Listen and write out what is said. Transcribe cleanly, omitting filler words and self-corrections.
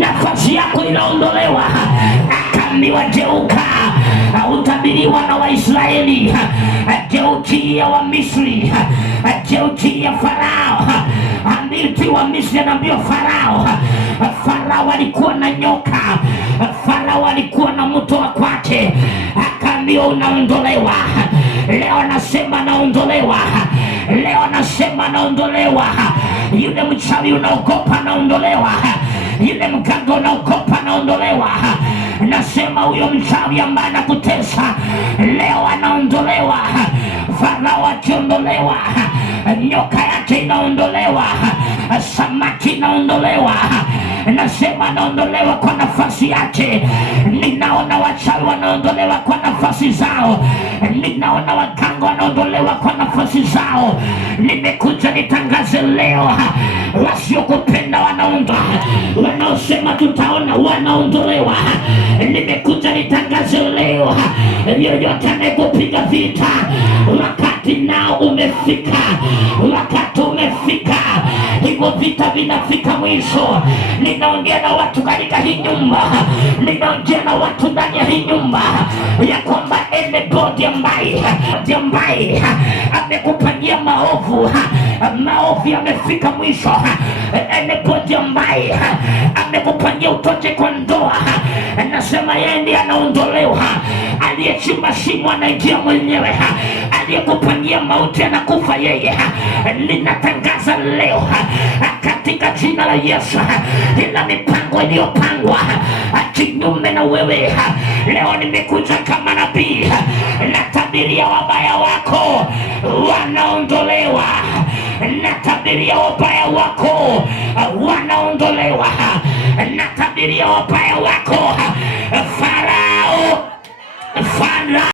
nafasi yako inaondolewa. Akaambiwa geuka, utabiriwa na Waisraeli, geukia wa Misri, geukia Farao. Ambilti wa Misri anaambiwa Farao. Farao alikuwa na nyoka, Farao alikuwa na mto wa kwake. Akaambiwa unaondolewa. Leo nasema naondolewa, leo nasema naondolewa. Yule mchawi unaogopa naondolewa, yule mganga unaogopa naondolewa. Nasema huyo mchawi ambaye anakutesa leo anaondolewa. Farao akiondolewa, nyoka yake inaondolewa, samaki inaondolewa. Nasema anaondolewa kwa nafasi yake. Ninaona wachawi wanaondolewa kwa nafasi zao, ninaona waganga wanaondolewa kwa nafasi zao. Nimekuja nitangaze leo, wasiokupenda wanaondolewa, wanaosema tutaona wanaondolewa. Nimekuja nitangaze leo, yoyote anayekupiga vita, wakati nao umefika, wakati umefika. Hivyo vita vinafika mwisho. Ninaongea na watu katika hii nyumba, ninaongea na watu ndani ya hii nyumba ya kwamba anybody ambaye amekupangia maovu, maovu yamefika mwisho. Anybody ambaye amekupangia utoke kwa ndoa, nasema yeye ndiye anaondolewa. Aliyechimba shimo anaingia mwenyewe, aliyekupangia mauti anakufa yeye. Ninatangaza leo katika jina la Yesu, ila mipango iliyopangwa kinyume na wewe, leo nimekuja kama nabii, natabiria wabaya wako wanaondolewa, natabiria wabaya wako wanaondolewa, natabiria wabaya wako Farao